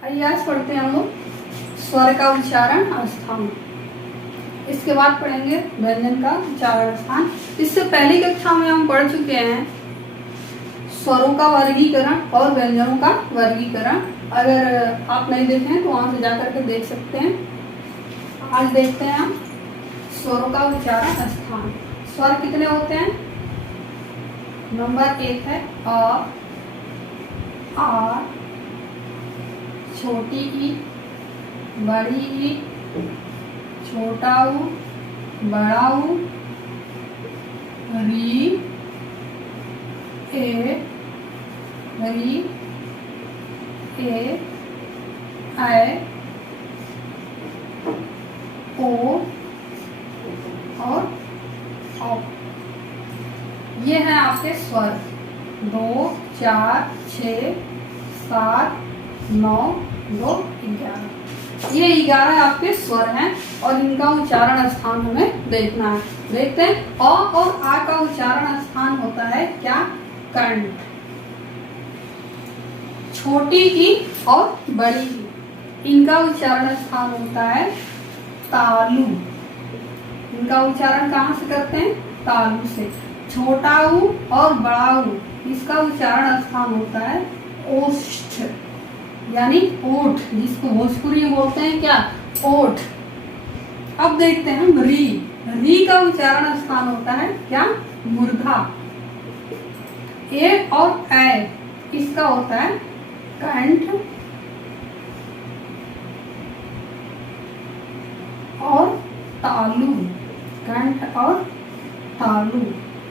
आइए आज पढ़ते हैं हम लोग स्वर का उच्चारण स्थान। इसके बाद पढ़ेंगे व्यंजन का उच्चारण स्थान। इससे पहली कक्षा में हम पढ़ चुके हैं स्वरों का वर्गीकरण और व्यंजनों का वर्गीकरण। अगर आप नहीं देखे हैं तो वहां से जाकर के देख सकते हैं। आज देखते हैं हम स्वरों का उच्चारण स्थान। स्वर कितने होते हैं? नंबर 1 है अ, आ, छोटी ई, बड़ी ई, छोटा ऊ, बड़ा ऊ, री, ए, ऐ, ओ और औ। ये हैं आपके स्वर 2, 4, 6, 7, 9, 2, 11। ये 11 आपके स्वर हैं और इनका उच्चारण स्थान हमें देखना है। देखते हैं अ और आ का उच्चारण स्थान होता है क्या? कंठ। छोटी ई और बड़ी ई इनका उच्चारण स्थान होता है तालु। इनका उच्चारण कहाँ से करते हैं? तालु से। छोटा ऊ और बड़ा ऊ इसका उच्चारण स्थान होता है ओष्ठ, यानी ओठ, जिसको भोजपुरी में बोलते हैं क्या? ओठ। अब देखते हैं हम री। री का उच्चारण स्थान होता है क्या? मूर्धा। ए और ऐ इसका होता है कंठ और तालु। कंठ और तालु।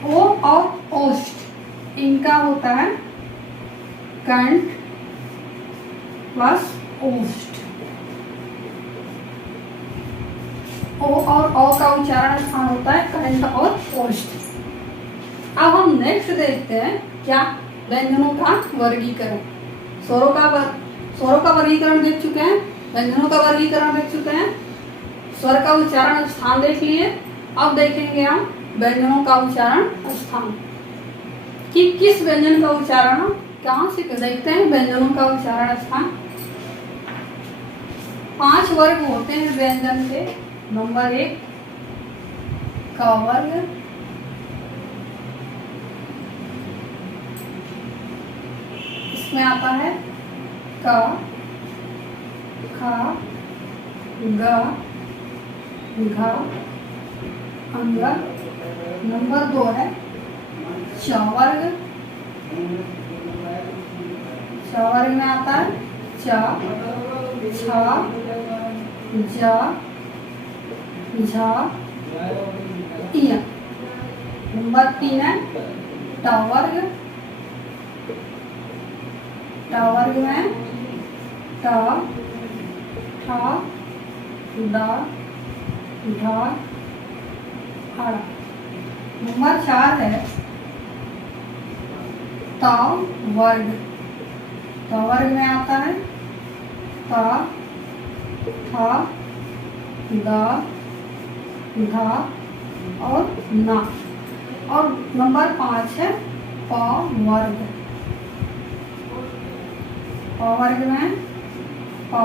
ओ और ओष्ठ इनका होता है कंठ प्लस ओष्ठ। ओ और औ का उच्चारण स्थान होता है कंठ और ओष्ठ। अब हम नेक्स्ट देखते हैं क्या? व्यंजनों का वर्गीकरण। स्वरों का वर्गीकरण देख चुके हैं, व्यंजनों का वर्गीकरण देख चुके हैं, स्वर का उच्चारण स्थान देख लिए। अब देखेंगे हम व्यंजनों का उच्चारण स्थान कि किस व्यंजन का उच्चारण हम कहाँ से देखते हैं। व्यंजनों का उच्चारण स्थान 5 वर्ग होते हैं व्यंजन के। नंबर 1 क वर्ग, इसमें आता है क, ख, ग, घ, अंग। नंबर 2 है च वर्ग। च वर्ग में आता है च, छ, ज, झ, इय। नंबर 3 है ट वर्ग। ट वर्ग में ट, ठ, ड, ढ, ढ़। नंबर 4 है त वर्ग। त वर्ग में आता है त, थ, द, ध और न। और नंबर 5 है प वर्ग। प वर्ग में प,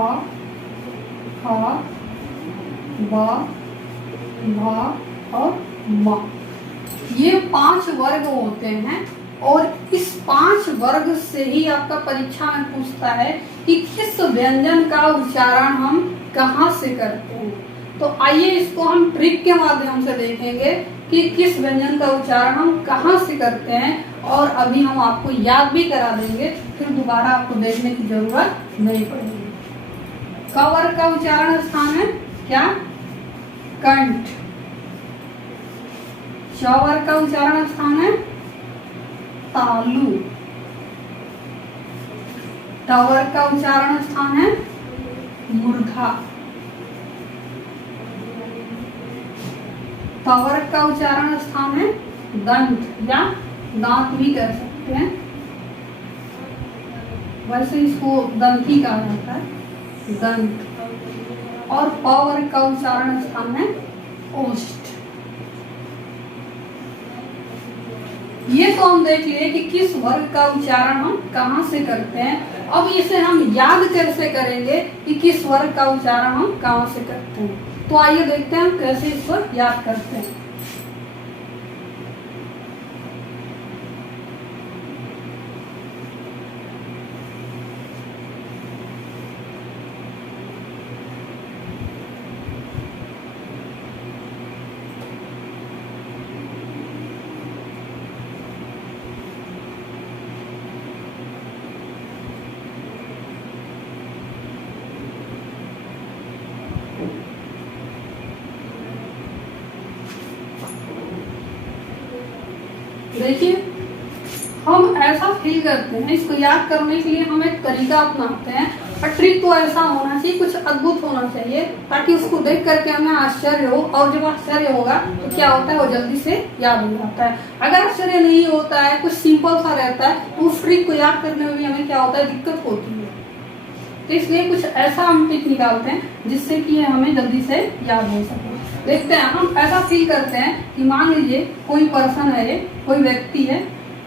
फ, ब, भ और म। ये 5 वर्ग होते हैं और इस 5 वर्ग से ही आपका परीक्षा में पूछता है कि किस व्यंजन का उच्चारण हम कहाँ से करते हैं। तो आइए इसको हम ट्रिक के माध्यम से देखेंगे कि किस व्यंजन का उच्चारण हम कहाँ से करते हैं, और अभी हम आपको याद भी करा देंगे, फिर दोबारा आपको देखने की जरूरत नहीं पड़ेगी। क वर्ग का उच्चारण स्थान है क्या? कंठ। च वर्ग का उच्चारण स्थान है तालु। ट वर्ग का उच्चारण स्थान है मूर्धा। थ वर्ग का उच्चारण स्थान है दंत या दांत भी कह सकते हैं, वैसे इसको दंती कहा जाता है, दंत। और प वर्ग का उच्चारण स्थान है ओष्ठ। ये तो हम देख लिए कि किस वर्ग का उच्चारण हम कहाँ से करते हैं। अब इसे हम याद कैसे करेंगे कि किस वर्ग का उच्चारण हम कहाँ से करते हैं। तो आइए देखते हैं हम कैसे इसको याद करते हैं। देखिए हम ऐसा फील करते हैं, इसको याद करने के लिए हम एक तरीका अपनाते हैं। और ट्रिक तो ऐसा होना चाहिए, कुछ अद्भुत होना चाहिए, ताकि उसको देख करके हमें आश्चर्य हो। और जब आश्चर्य होगा तो क्या होता है, वो जल्दी से याद हो जाता है। अगर आश्चर्य नहीं होता है, कुछ सिंपल सा रहता है, तो उस ट्रिक को याद करने में भी हमें क्या होता है, दिक्कत होती है। तो इसलिए कुछ ऐसा हम ट्रिक निकालते हैं जिससे कि हमें जल्दी से याद हो सके। देखते हैं, हम ऐसा फील करते हैं कि मान लीजिए कोई पर्सन है, कोई व्यक्ति है,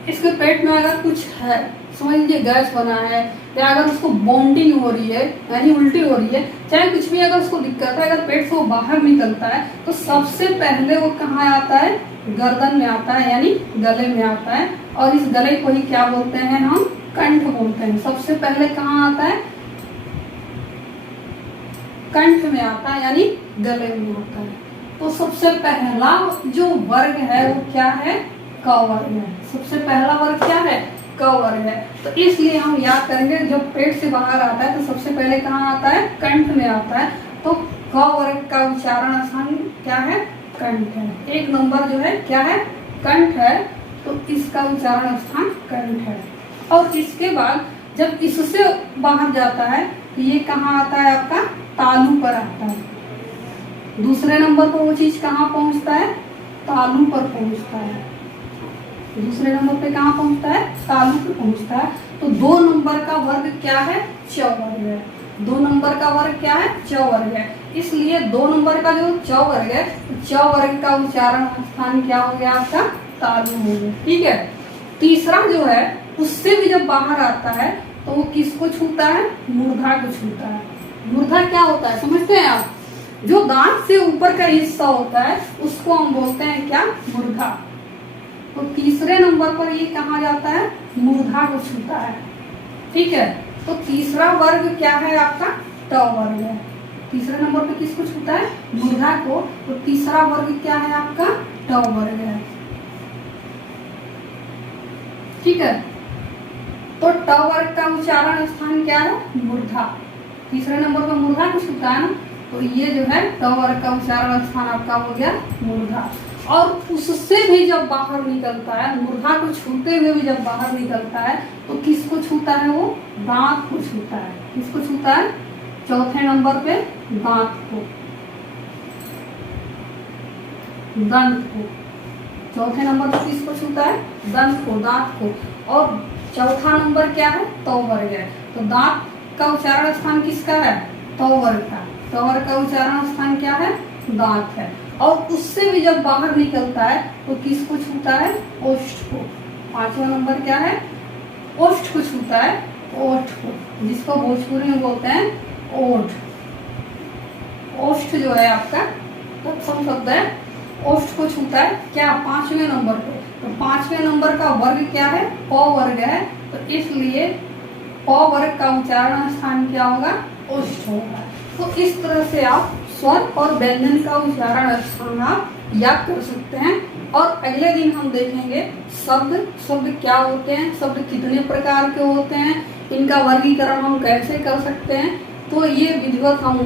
इसके पेट में अगर कुछ है, समझ लीजिए गैस बना है, या अगर उसको वॉमिटिंग हो रही है यानी उल्टी हो रही है, चाहे कुछ भी अगर उसको दिक्कत है, अगर पेट से वो बाहर निकलता है तो सबसे पहले वो कहाँ आता है, गर्दन में आता है यानी गले में आता है। और इस गले को ही क्या बोलते हैं हम, कंठ बोलते हैं। सबसे पहले कहाँ आता है, कंठ में आता है यानी गले में आता है। तो सबसे पहला जो वर्ग है वो क्या है, क वर्ग है। सबसे पहला वर्ग क्या है, क वर्ग है। तो इसलिए हम याद करेंगे, जब पेट से बाहर आता है तो सबसे पहले कहाँ आता है, कंठ में आता है। तो क वर्ग का उच्चारण स्थान क्या है, कंठ है। एक नंबर जो है क्या है, कंठ है। तो इसका उच्चारण स्थान कंठ है। और इसके बाद जब इससे बाहर जाता है तो ये कहाँ आता है, आपका तालू पर आता है। दूसरे नंबर पर वो चीज कहाँ पहुंचता है, तालू पर पहुंचता है। दूसरे नंबर पे कहाँ पहुंचता है, तालू पर पहुंचता है। तो 2 नंबर का वर्ग क्या है, च वर्ग है। 2 नंबर का वर्ग क्या है, च वर्ग है। इसलिए 2 नंबर का जो च वर्ग है, च वर्ग का उच्चारण स्थान क्या हो गया, आपका तालू हो गया। ठीक है। तीसरा जो है, उससे भी जब बाहर आता है तो वो किसको छूता है, मूर्धा को छूता है। मूर्धा क्या होता है, समझते हैं आप, जो दांत से ऊपर का हिस्सा होता है उसको हम बोलते हैं क्या, मूर्धा। तो तीसरे नंबर पर ये कहाँ जाता है, मूर्धा को छूता है। ठीक है। तो तीसरा वर्ग क्या है, आपका ट वर्ग है। तीसरे नंबर पर किसको छूता है, मूर्धा को। तो तीसरा वर्ग क्या है, आपका ट वर्ग है। ठीक है। तो ट वर्ग का उच्चारण स्थान क्या है, मूर्धा। तीसरे नंबर पर मूर्धा को छूता है ना, तो ये जो है ट वर्ग का उच्चारण स्थान आपका हो गया मूर्धा। और उससे भी जब बाहर निकलता है, मूर्धा को छूते हुए भी जब बाहर निकलता है तो किसको छूता है, वो दांत को छूता है। किसको छूता है, चौथे नंबर पे दांत को, दंत को। चौथे नंबर पर किसको छूता है, दंत को, दांत को। और चौथा नंबर क्या है, तो वर्ग है। तो दांत का उच्चारण स्थान किसका है, तो वर्ग का। तो वर्ग का उच्चारण स्थान क्या है, दांत है। और उससे भी जब बाहर निकलता है तो किसको छूता है, ओष्ठ को। 5वां नंबर क्या है, ओष्ठ को छूता है, ओठ को, जिसको भोजपुरी में बोलते हैं ओठ। ओष्ठ जो है आपका तत्सम शब्द है, ओष्ठ को छूता है क्या, 5वें नंबर पे। तो 5वें नंबर का वर्ग क्या है, प वर्ग है। तो इसलिए प वर्ग का उच्चारण स्थान क्या होगा, ओष्ठ होगा। तो इस तरह से आप स्वर और व्यंजन का उच्चारण स्थान आप याद कर सकते हैं। और अगले दिन हम देखेंगे शब्द क्या होते हैं, शब्द कितने प्रकार के होते हैं, इनका वर्गीकरण हम कैसे कर सकते हैं। तो ये विधिवत हम